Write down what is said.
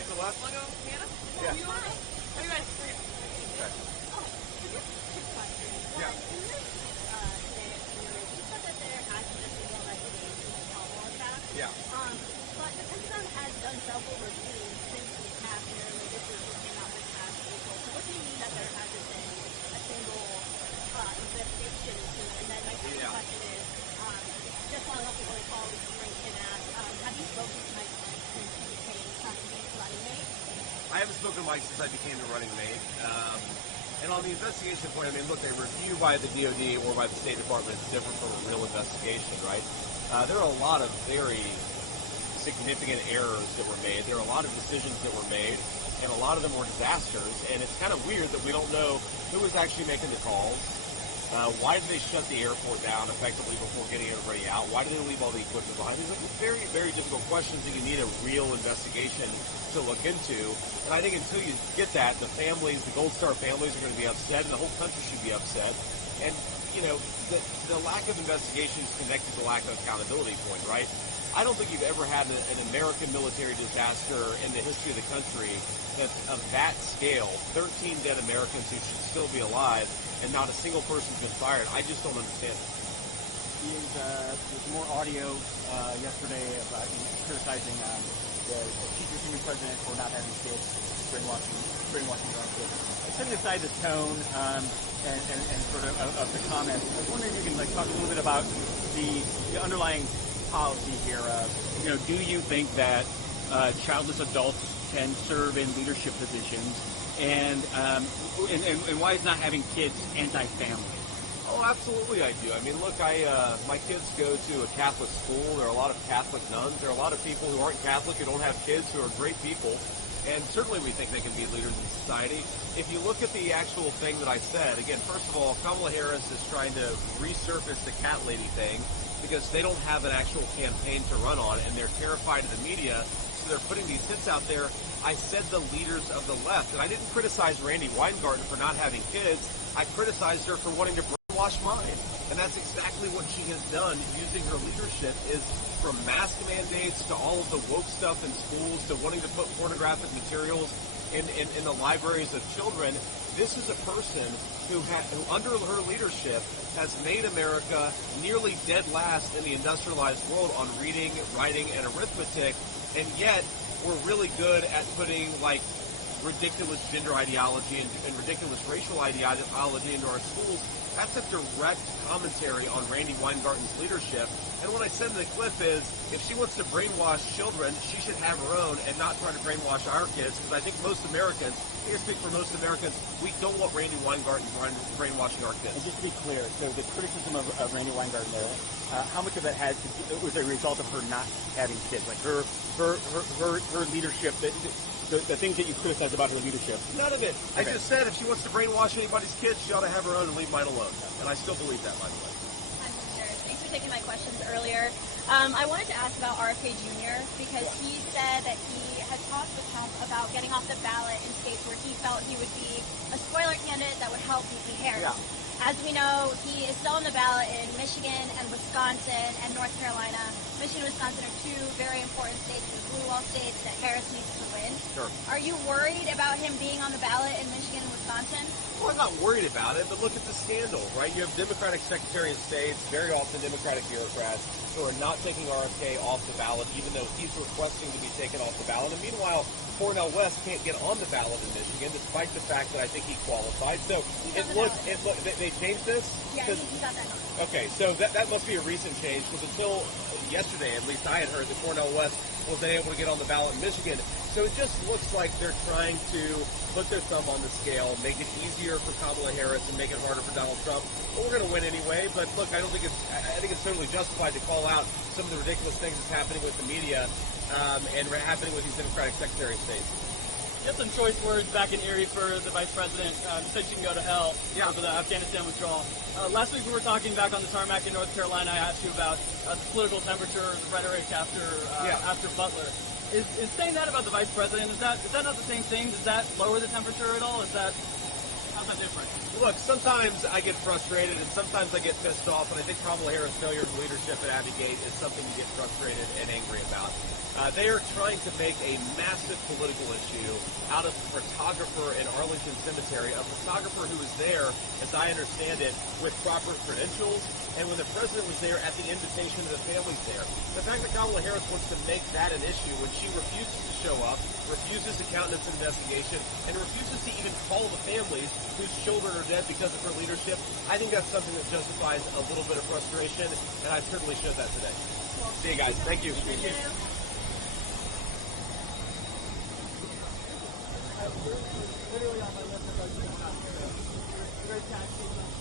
right to left? Want to go, Hannah? Yeah. You want to? How do you guys? Okay. Oh, quick question. Yeah. In this today, you said that there hasn't been a single investigation of Kabul attack. Yeah. But the Pentagon has done several reviews since the attack, and their latest report came out this past April. So what do you mean that there hasn't been a single investigation into it? And then my second question is, just following up with what a colleague can ask, have you spoken to Mike since he became running mate? I haven't spoken to Mike since I became the running mate. And on the investigation point, I mean, look, a review by the DOD or by the State Department is different from a real investigation, right? There are a lot of very significant errors that were made. There are a lot of decisions that were made, and a lot of them were disasters. And it's kind of weird that we don't know who was actually making the calls. Why did they shut the airport down effectively before getting everybody out? Why did they leave all the equipment behind? These are very, very difficult questions that you need a real investigation to look into. And I think until you get that, the families, the Gold Star families are going to be upset, and the whole country should be upset. And, you know, the lack of investigation is connected to lack of accountability point, right? I don't think you've ever had an American military disaster in the history of the country that's of that scale, 13 dead Americans who should still be alive, and not a single person's been fired. I just don't understand it. There's more audio yesterday about criticizing the teachers union president for not having kids, brainwashing our kids. Setting aside the tone and sort of the comments, I was wondering if you can talk a little bit about the underlying policy here. Do you think that childless adults can serve in leadership positions, and why is not having kids anti-family? Oh, absolutely I do. I mean, look, my kids go to a Catholic school. There are a lot of Catholic nuns. There are a lot of people who aren't Catholic who don't have kids who are great people. And certainly we think they can be leaders in society. If you look at the actual thing that I said, again, first of all, Kamala Harris is trying to resurface the cat lady thing because they don't have an actual campaign to run on, and they're terrified of the media, so they're putting these hits out there. I said the leaders of the left, and I didn't criticize Randy Weingarten for not having kids. I criticized her for wanting to brainwash mine, and that's exactly what she has done using her leadership, is from mask mandates to all of the woke stuff in schools to wanting to put pornographic materials in the libraries of children. This is a person who under her leadership, has made America nearly dead last in the industrialized world on reading, writing, and arithmetic, and yet we're really good at putting ridiculous gender ideology and ridiculous racial ideology into our schools. That's a direct commentary on Randy Weingarten's leadership. And what I said in the clip is, if she wants to brainwash children, she should have her own and not try to brainwash our kids, because I think most Americans, I speak for most Americans, we don't want Randy Weingarten brainwashing our kids. And just to be clear, so the criticism of Randy Weingarten there, how much of that was a result of her not having kids? Like her leadership, the things that you criticize about her leadership? None of it. Okay. I just said if she wants to brainwash anybody's kids, she ought to have her own and leave mine alone. And I still believe that, by the way. Thanks for taking my questions earlier. I wanted to ask about RFK Jr. because he said that he had talked with Trump about getting off the ballot in states where he felt he would be a spoiler candidate that would help VP Harris. Yeah. As we know, he is still on the ballot in Michigan and Wisconsin and North Carolina. Michigan and Wisconsin are two very important states, the blue wall states that Harris needs to win. Sure. Are you worried about him being on the ballot in Michigan and Wisconsin? Well, I'm not worried about it, but look at the scandal, right? You have Democratic Secretary of States, very often Democratic bureaucrats, who are not taking RFK off the ballot, even though he's requesting to be taken off the ballot. And meanwhile, Cornel West can't get on the ballot in Michigan, despite the fact that I think he qualified. So they changed this? Yeah, he's not that hard. Okay, so that must be a recent change, because until yesterday, at least I had heard that Cornel West wasn't able to get on the ballot in Michigan. So it just looks like they're trying to put their thumb on the scale, make it easier for Kamala Harris and make it harder for Donald Trump. But we're going to win anyway. But look, I think it's certainly justified to call out some of the ridiculous things that's happening with the media and happening with these Democratic Secretary of State. You have some choice words back in Erie for the vice president. You said she can go to hell for the Afghanistan withdrawal. Last week we were talking back on the tarmac in North Carolina. I asked you about the political temperature, the rhetoric after Butler. Is saying that about the vice president, is that not the same thing? Does that lower the temperature at all? How's not different? Look, sometimes I get frustrated and sometimes I get pissed off, and I think Kamala Harris' failure of leadership at Abbey is something to get frustrated and angry about. They are trying to make a massive political issue out of a photographer in Arlington Cemetery, a photographer who was there, as I understand it, with proper credentials, and when the president was there at the invitation of the families there. The fact that Kamala Harris wants to make that an issue when she refuses to show up, refuses to countenance an investigation, and refuses to even call the families whose children are dead because of her leadership, I think that's something that justifies a little bit of frustration, and I certainly showed that today. See you guys. Thank you. Thank you. Literally on my list, I thought you were going to have to. Very taxing.